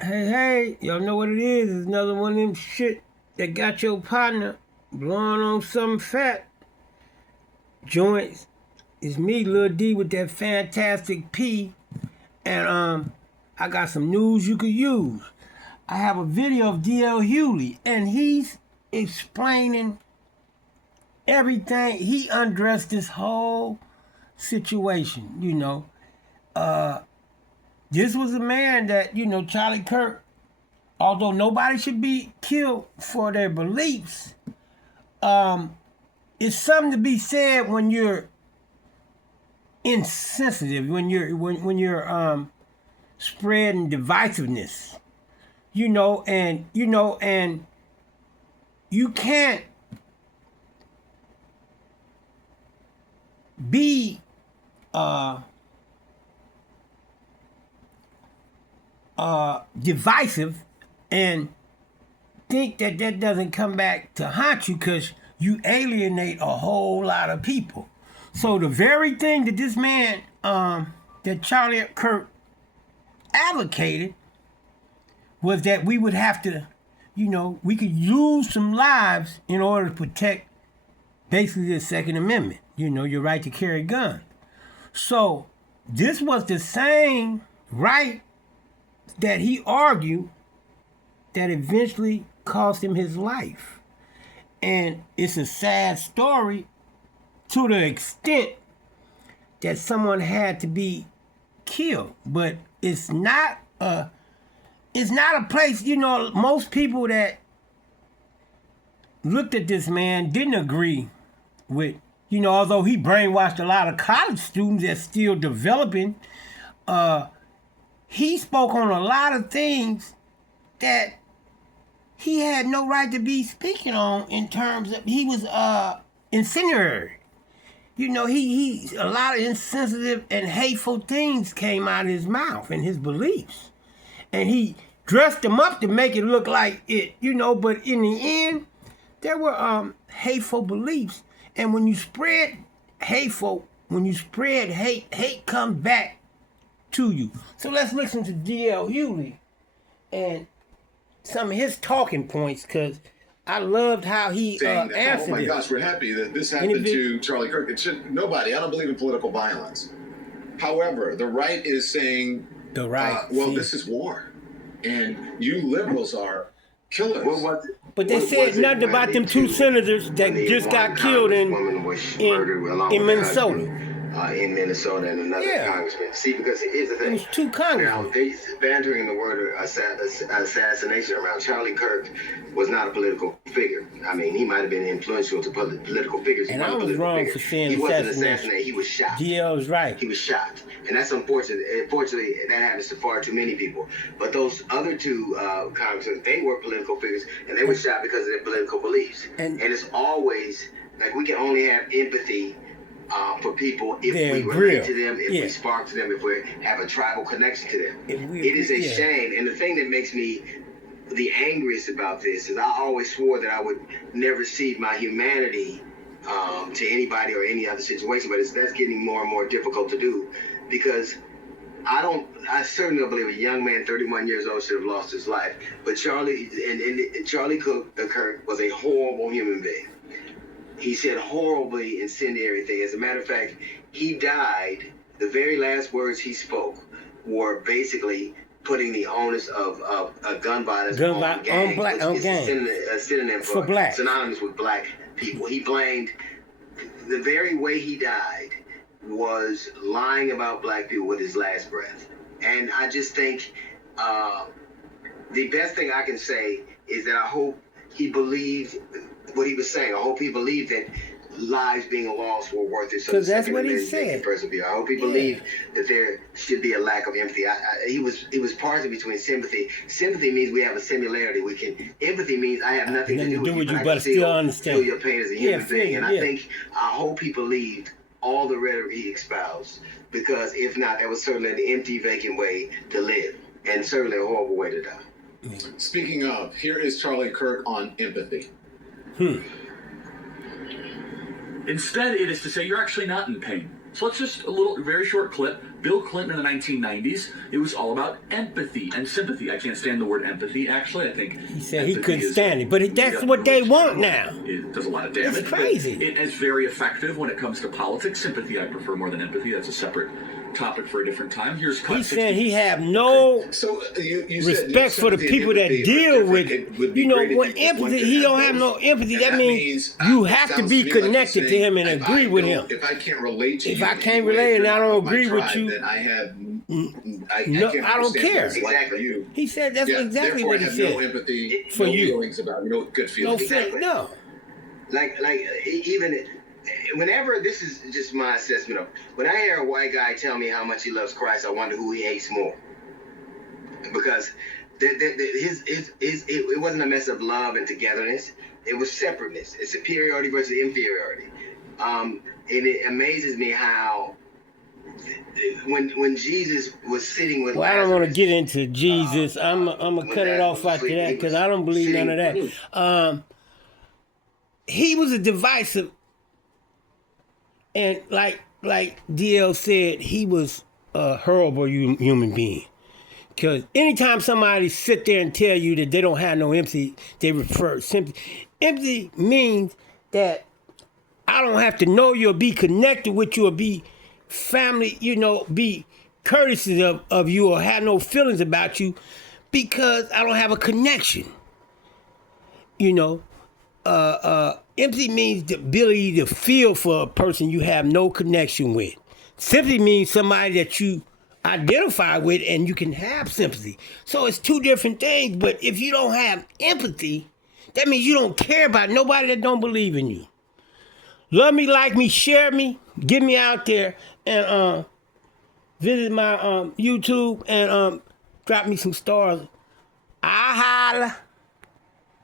Hey, y'all know what it is? It's another one of them shit that got your partner blowing on some fat joints. It's me, Lil D, with that fantastic P, and I got some news you could use. I have a video of DL Hewley, and he's explaining everything. He undressed this whole situation, This was a man that, Charlie Kirk, although nobody should be killed for their beliefs, it's something to be said when you're insensitive, when you're spreading divisiveness, and you can't be divisive and think that that doesn't come back to haunt you, because you alienate a whole lot of people. So the very thing that this man, that Charlie Kirk advocated, was that we would have to, we could lose some lives in order to protect basically the Second Amendment, your right to carry guns. So this was the same right that he argued that eventually cost him his life. And it's a sad story to the extent that someone had to be killed. But it's not a place, most people that looked at this man didn't agree with, although he brainwashed a lot of college students that's still developing, he spoke on a lot of things that he had no right to be speaking on, in terms of, he was incendiary. He a lot of insensitive and hateful things came out of his mouth and his beliefs. And he dressed them up to make it look like it, but in the end, there were hateful beliefs. And when you spread hate comes back to you. So let's listen to D.L. Hewley and some of his talking points, because I loved how he answered it. Oh my gosh, we're happy that this happened to Charlie Kirk. It should nobody. I don't believe in political violence. However, the right is saying, the right. This is war, and you liberals are killers. But they said nothing about them two senators that just got killed in Minnesota. In Minnesota, and another congressman. See, because here's the thing. It was two congressmen. Now, they bantering the word assassination around. Charlie Kirk was not a political figure. I mean, he might have been influential to political figures. And I was wrong for saying he wasn't assassinated. He was shot. DL was right. He was shot. And that's unfortunate. Unfortunately, that happens to far too many people. But those other two congressmen, they were political figures, and they were shot because of their political beliefs. And it's always, like, we can only have empathy for people if we relate to them, if we spark to them, if we have a tribal connection to them. It is a shame. And the thing that makes me the angriest about this is I always swore that I would never cede my humanity to anybody or any other situation, but that's getting more and more difficult to do, because I certainly don't believe a young man, 31 years old, should have lost his life. But Charlie Kirk was a horrible human being. He said horribly incendiary things. As a matter of fact, he died. The very last words he spoke were basically putting the onus of gun violence on gangs, which is a synonym for black, synonymous with black people. He blamed, the very way he died was lying about black people with his last breath. And I just think the best thing I can say is that I hope he believed what he was saying. I hope he believed that lives being lost were worth it. Because that's what he said. I hope he believed that there should be a lack of empathy. He was parsing between sympathy. Sympathy means we have a similarity. Empathy means I have nothing to do with you, but I still understand. Feel your pain as a human being. And I hope he believed all the rhetoric he espoused, because if not, that was certainly an empty, vacant way to live, and certainly a horrible way to die. Speaking of, here is Charlie Kirk on empathy. Instead, it is to say you're actually not in pain. So let's just, very short clip. Bill Clinton in the 1990s, it was all about empathy and sympathy. I can't stand the word empathy, actually. I think he said he couldn't stand it, but that's what they want now. It does a lot of damage. It's crazy. It is very effective when it comes to politics. Sympathy I prefer more than empathy. That's a separate topic for a different time. Here's cut he 60. said he have no you respect for the people that deal with, when empathy, he don't have no empathy. That means you have to be connected to him and agree with him. If I can't relate to you, if I can't relate and I don't agree with you, then I don't care. Exactly. He said that's exactly what he said. No empathy for no you. Feelings about good feelings. No. Like even whenever, this is just my assessment of, when I hear a white guy tell me how much he loves Christ, I wonder who he hates more. Because it wasn't a mess of love and togetherness. It was separateness. It's superiority versus inferiority. And it amazes me how when Jesus was sitting with Lazarus, I don't want to get into Jesus. I'm going to cut it off after that because I don't believe none of that. He was a divisive, and like DL said, he was a horrible human being. Because anytime somebody sit there and tell you that they don't have no empathy, they refer sympathy. Empathy means that I don't have to know you or be connected with you or be family, be courteous of you or have no feelings about you because I don't have a connection. Empathy means the ability to feel for a person you have no connection with. Sympathy means somebody that you identify with and you can have sympathy. So it's two different things, but if you don't have empathy, that means you don't care about nobody that don't believe in you. Love me, like me, share me, get me out there, and visit my YouTube and drop me some stars. I holla.